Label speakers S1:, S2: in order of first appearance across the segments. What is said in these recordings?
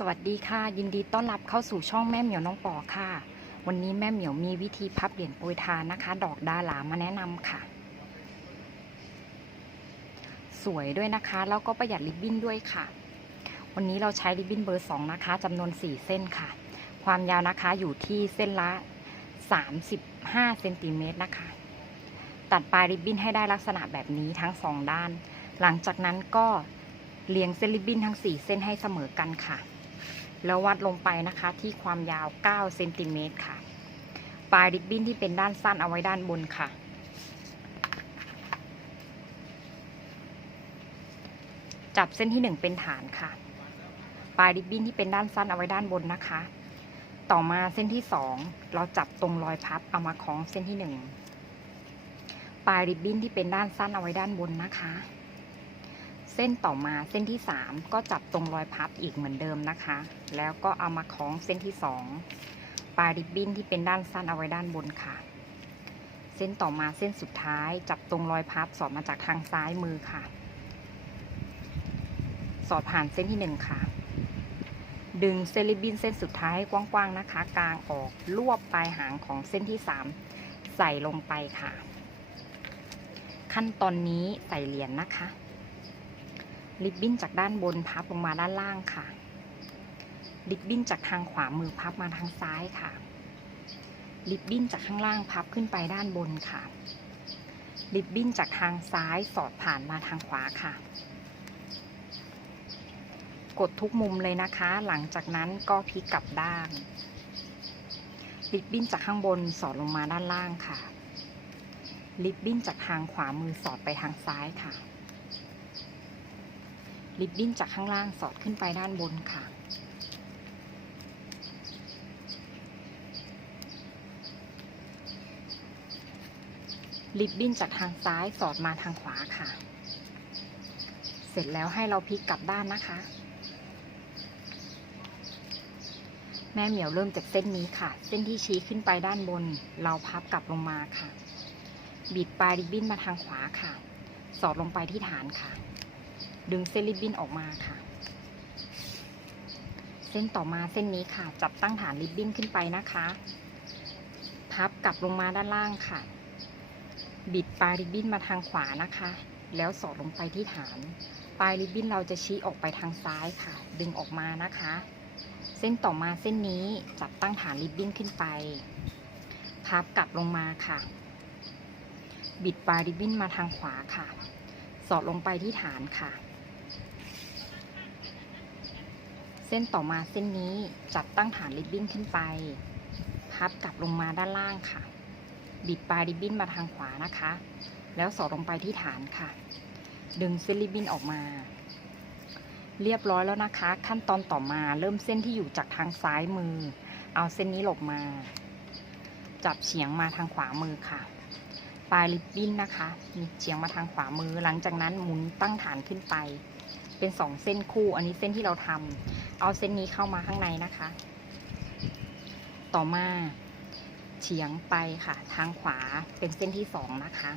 S1: สวัสดีค่ะ ยินดีต้อนรับเข้าสู่ช่องแม่เหมียวน้องปอค่ะ วันนี้แม่เหมียวมีวิธีพับเหรียญโปรยทานนะคะ ดอกดาหลามาแนะนำค่ะ สวยด้วยนะคะ แล้วก็ประหยัดริบบิ้นด้วยค่ะ วันนี้เราใช้ริบบิ้นเบอร์สองนะคะจำนวน4เส้นค่ะ ความยาวนะคะอยู่ที่เส้นละ35เซนติเมตรนะคะ ตัดปลายริบบิ้นให้ได้ลักษณะแบบนี้ทั้งสองด้าน หลังจากนั้นก็เรียงเส้นริบบิ้นทั้ง4เส้นให้เสมอกันค่ะ แล้ววัดลงไปนะคะที่ความยาว 9 เซนติเมตรค่ะ ปลายริบบิ้นที่เป็นด้านสั้นเอาไว้ด้านบนค่ะ จับเส้นที่ 1 เป็นฐานค่ะ ปลายริบบิ้นที่เป็นด้านสั้นเอาไว้ด้านบนนะคะ ต่อมาเส้นที่ 2 เราจับตรงรอยพับเอามาคล้องเส้นที่ 1 ปลายริบบิ้นที่เป็นด้านสั้นเอาไว้ด้านบนนะคะ เส้นต่อมาเส้นที่ 3 ก็จับตรงรอยพับอีกเหมือนเดิมนะคะ แล้วก็เอามาคล้องเส้นที่ 2 ปลายริบบิ้นที่เป็นด้านสั้นเอาไว้ด้านบนค่ะ เส้นต่อมาเส้นสุดท้าย จับตรงรอยพับสอดมาจากทางซ้ายมือค่ะ สอดผ่านเส้นที่ 1 ค่ะ ดึงเส้นริบบิ้นเส้นสุดท้ายกว้างๆนะคะ กลางออกรวบปลายหางของเส้นที่ 3 ใส่ลงไปค่ะ ขั้นตอนนี้ใส่เหรียญนะคะ ริบบิ้นจากด้านบนพับลงมาด้านล่างค่ะ ริบบิ้นจากทางขวามือพับมาทางซ้ายค่ะ ริบบิ้นจากข้างล่างพับขึ้นไปด้านบนค่ะ ริบบิ้นจากทางซ้ายสอดผ่านมาทางขวาค่ะ กดทุกมุมเลยนะคะ หลังจากนั้นก็พลิกกลับด้าน ริบบิ้นจากข้างบนสอดลงมาด้านล่างค่ะ ริบบิ้นจากทางขวามือสอดไปทางซ้ายค่ะ ริบบิ้นจากข้างล่างสอดขึ้นไปด้านบนค่ะ ริบบิ้นจากทางซ้ายสอดมาทางขวาค่ะ เสร็จแล้วให้เราพลิกกลับด้านนะคะ แม่เหมียวเริ่มจากเส้นนี้ค่ะ เส้นที่ชี้ขึ้นไปด้านบน เราพับกลับลงมาค่ะ บิดปลายริบบิ้นมาทางขวาค่ะ สอดลงไปที่ฐานค่ะ ดึงเส้นริบบิ้นออกมาค่ะ เส้นต่อมาเส้นนี้ค่ะ จับตั้งฐานริบบิ้นขึ้นไปนะคะ พับกลับลงมาด้านล่างค่ะ บิดปลายริบบิ้นมาทางขวานะคะ แล้วสอดลงไปที่ฐาน ปลายริบบิ้นเราจะชี้ออกไปทางซ้ายค่ะ ดึงออกมานะคะ เส้นต่อมาเส้นนี้จับตั้งฐานริบบิ้นขึ้นไป พับกลับลงมาค่ะ บิดปลายริบบิ้นมาทางขวาค่ะสอดลงไปที่ฐานค่ะ เส้นต่อมาเส้นนี้จับตั้งฐานริบบิ้นขึ้นไป พับกลับลงมาด้านล่างค่ะ บิดปลายริบบิ้นมาทางขวานะคะ แล้วสอดลงไปที่ฐานค่ะ ดึงเส้นริบบิ้นออกมา เรียบร้อยแล้วนะคะ ขั้นตอนต่อมาเริ่มเส้นที่อยู่จากทางซ้ายมือ เอาเส้นนี้หลบมา จับเฉียงมาทางขวามือค่ะ ปลายริบบิ้นนะคะมีเฉียงมาทางขวามือ หลังจากนั้นหมุนตั้งฐานขึ้นไปเป็นสองเส้นคู่ อันนี้เส้นที่เราทำ เอาเส้นนี้เข้ามาข้างในนะคะ ต่อมาเฉียงไปค่ะ ทางขวาเป็นเส้นที่สองนะคะ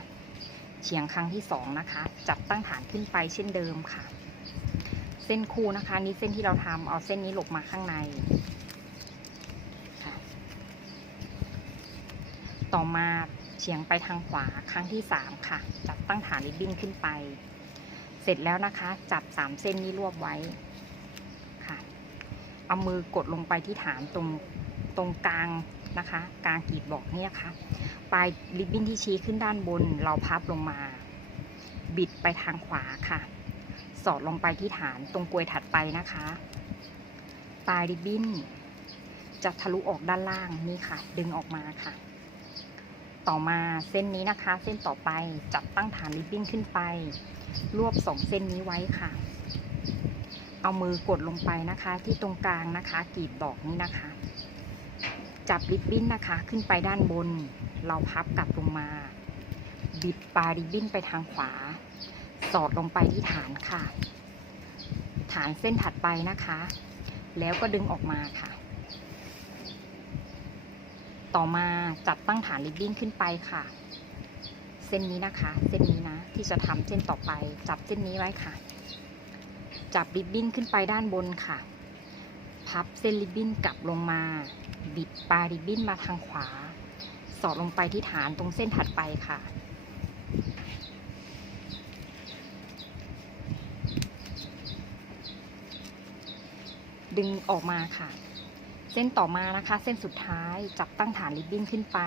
S1: เฉียงครั้งที่สองนะคะ จับตั้งฐานขึ้นไปเช่นเดิมค่ะ เส้นคู่นะคะ นี่เส้นที่เราทำเอาเส้นนี้หลบมาข้างในค่ะ ต่อมาเฉียงไปทางขวาครั้งที่สามค่ะ จับตั้งฐานริบบิ้นขึ้นไป เสร็จแล้วนะคะ จับสามเส้นนี้รวบไว้ เอามือกดลงไปที่ฐานตรงตรงกลางนะคะ กลางกรีบบอกเนี่ยค่ะปลายริบบิ้นที่ชี้ขึ้นด้านบน เราพับลงมา บิดไปทางขวาค่ะ สอดลงไปที่ฐานตรงกลวยถัดไปนะคะ ปลายริบบิ้นจะทะลุออกด้านล่างนี่ค่ะ ดึงออกมาค่ะ ต่อมาเส้นนี้นะคะ เส้นต่อไปจับตั้งฐานริบบิ้นขึ้นไป รวบสองเส้นนี้ไว้ค่ะ เอามือกดลงไปนะคะ ที่ตรงกลางนะคะกรีบดอกนี้นะคะ จับริบบิ้นนะคะขึ้นไปด้านบน เราพับกลับลงมา บิดปลายริบบิ้นไปทางขวา สอดลงไปที่ฐานค่ะ ฐานเส้นถัดไปนะคะ แล้วก็ดึงออกมาค่ะ ต่อมาจับตั้งฐานริบบิ้นขึ้นไปค่ะ เส้นนี้นะคะ เส้นนี้นะที่จะทำเส้นต่อไป จับเส้นนี้ไว้ค่ะ จับริบบิ้นขึ้นไปด้านบนค่ะ พับเส้นริบบิ้นกลับลงมา บิดปลายริบบิ้นมาทางขวา สอดลงไปที่ฐานตรงเส้นถัดไปค่ะ ดึงออกมาค่ะ เส้นต่อมานะคะ เส้นสุดท้ายจับตั้งฐานริบบิ้นขึ้นไป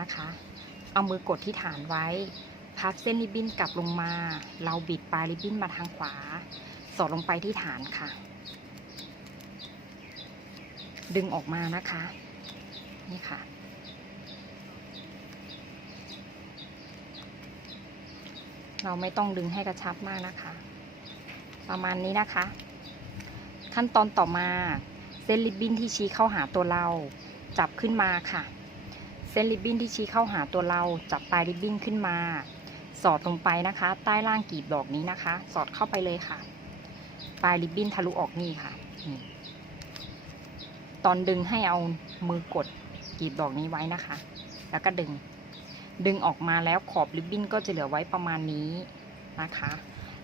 S1: นะคะ เอามือกดที่ฐานไว้ พับเส้นริบบิ้นกลับลงมา เราบิดปลายริบบิ้นมาทางขวา สอดลงไปที่ฐานค่ะ ดึงออกมานะคะ นี่ค่ะ เราไม่ต้องดึงให้กระชับมากนะคะ ประมาณนี้นะคะ ขั้นตอนต่อมา เส้นริบบิ้นที่ชี้เข้าหาตัวเรา จับขึ้นมาค่ะเส้นริบบิ้นที่ชี้เข้าหาตัวเราจับปลายริบบิ้นขึ้นมา สอดลงไปนะคะ ใต้ล่างกีบดอกนี้นะคะ สอดเข้าไปเลยค่ะ ปลายริบบิ้นทะลุออกนี่ค่ะนี่ตอนดึงให้เอามือกดกีบดอกนี้ไว้นะคะ แล้วก็ดึง ดึงออกมาแล้วขอบริบบิ้นก็จะเหลือไว้ประมาณนี้นะคะ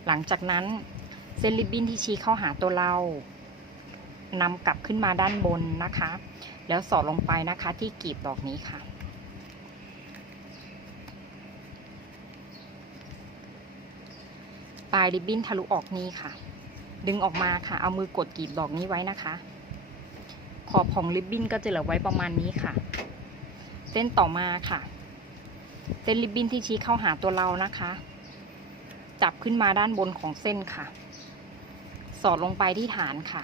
S1: หลังจากนั้นเส้นริบบิ้นที่ชี้เข้าหาตัวเรานำกลับขึ้นมาด้านบนนะคะ แล้วสอดลงไปนะคะที่กีบดอกนี้ค่ะ ลายริบบิ้นทะลุออกนี้ค่ะ ดึงออกมาค่ะ เอามือกดกลีบดอกนี้ไว้นะคะ ขอบของริบบิ้นก็จะเหลือไว้ประมาณนี้ค่ะ เส้นต่อมาค่ะ เส้นริบบิ้นที่ชี้เข้าหาตัวเรานะคะ จับขึ้นมาด้านบนของเส้นค่ะ สอดลงไปที่ฐานค่ะ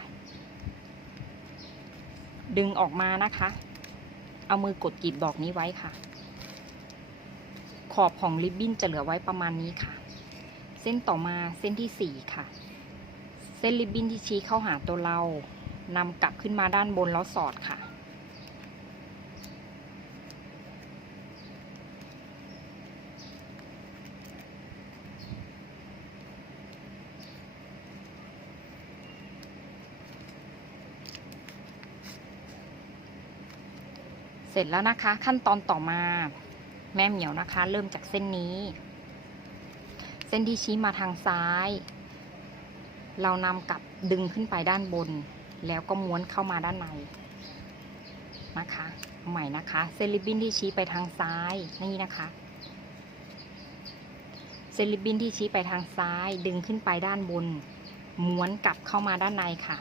S1: ดึงออกมานะคะ เอามือกดกรีบดอกนี้ไว้ค่ะ ขอบของริบบิ้นจะเหลือไว้ประมาณนี้ค่ะ เส้นต่อมาเส้นที่สี่ค่ะ เส้นริบบิ้นที่ชี้เข้าหาตัวเรานำกลับขึ้นมาด้านบนแล้วสอดค่ะ เสร็จแล้วนะคะ ขั้นตอนต่อมาแม่เหมียวนะคะ เริ่มจากเส้นนี้ ส้นที่ชี้มาทางซ้าย เรานำกลับดึงขึ้นไปด้านบน แล้วก็ม้วนเข้ามาด้านในนะคะใหม่นะคะ เส้นริบบิ้นที่ชี้ไปทางซ้ายนี่นะคะ เส้นริบบิ้นที่ชี้ไปทางซ้าย ดึงขึ้นไปด้านบน ม้วนกลับเข้ามาด้านในค่ะ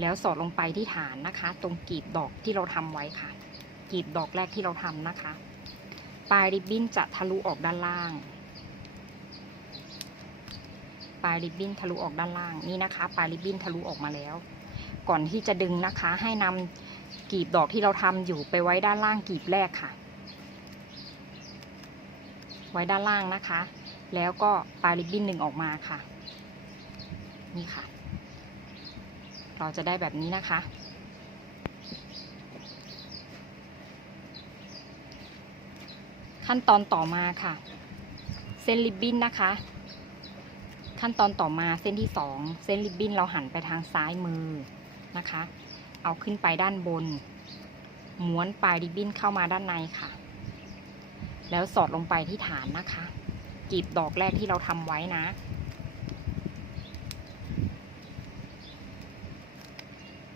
S1: แล้วสอดลงไปที่ฐานนะคะ ตรงกลีบดอกที่เราทำไว้ค่ะกลีบดอกแรกที่เราทำนะคะ ปลายริบบิ้นจะทะลุออกด้านล่าง ปลายริบบิ้นทะลุออกด้านล่างนี่นะคะ ปลายริบบิ้นทะลุออกมาแล้ว ก่อนที่จะดึงนะคะ ให้นำกีบดอกที่เราทำอยู่ไปไว้ด้านล่างกีบแรกค่ะ ไว้ด้านล่างนะคะ แล้วก็ปลายริบบิ้นหนึ่งออกมาค่ะ นี่ค่ะ เราจะได้แบบนี้นะคะขั้นตอนต่อมาค่ะ เส้นริบบิ้นนะคะ ขั้นตอนต่อมาเส้นที่สองเส้นริบบิ้นเราหันไปทางซ้ายมือนะคะ เอาขึ้นไปด้านบน ม้วนปลายริบบิ้นเข้ามาด้านในค่ะ แล้วสอดลงไปที่ฐานนะคะกลีบดอกแรกที่เราทำไว้นะ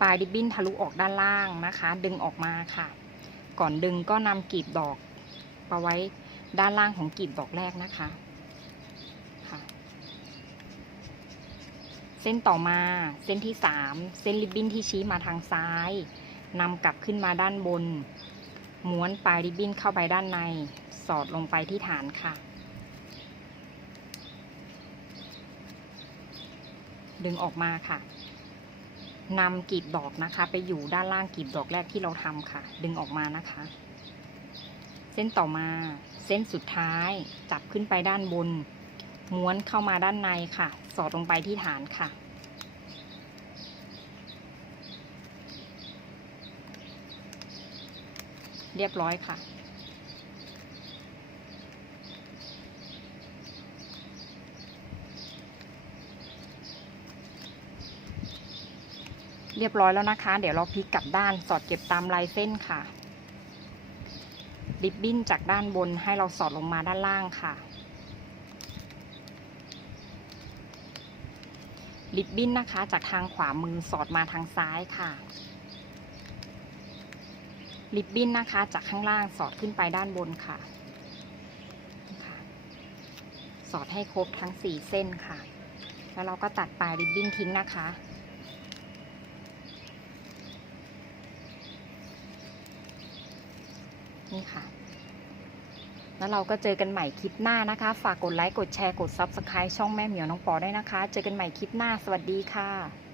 S1: ปลายริบบิ้นทะลุออกด้านล่างนะคะ ดึงออกมาค่ะ ก่อนดึงก็นำกลีบดอกมาไว้ด้านล่างของกลีบดอกแรกนะคะ เส้นต่อมาเส้นที่สามเส้นริบบิ้นที่ชี้มาทางซ้ายนำกลับขึ้นมาด้านบน ม้วนปลายริบบิ้นเข้าไปด้านใน สอดลงไปที่ฐานค่ะ ดึงออกมาค่ะนำกีบดอกนะคะ ไปอยู่ด้านล่างกีบดอกแรกที่เราทำค่ะ ดึงออกมานะคะ เส้นต่อมา เส้นสุดท้าย จับขึ้นไปด้านบน ม้วนเข้ามาด้านในค่ะ สอดลงไปที่ฐานค่ะ เรียบร้อยค่ะ เรียบร้อยแล้วนะคะ เดี๋ยวเราพลิกกลับด้านสอดเก็บตามลายเส้นค่ะริบบิ้นจากด้านบนให้เราสอดลงมาด้านล่างค่ะ ริบบิ้นนะคะ จากทางขวามือสอดมาทางซ้ายค่ะริบบิ้นนะคะ จากข้างล่างสอดขึ้นไปด้านบนค่ะ สอดให้ครบทั้งสี่เส้นค่ะ แล้วเราก็ตัดปลายริบบิ้นทิ้งนะคะนี่ค่ะ แล้วเราก็เจอกันใหม่คลิปหน้านะคะ ฝากกดไลค์ กดแชร์ กด Subscribe ช่องแม่เหมียวน้องปอได้วยนะคะ เจอกันใหม่คลิปหน้า สวัสดีค่ะ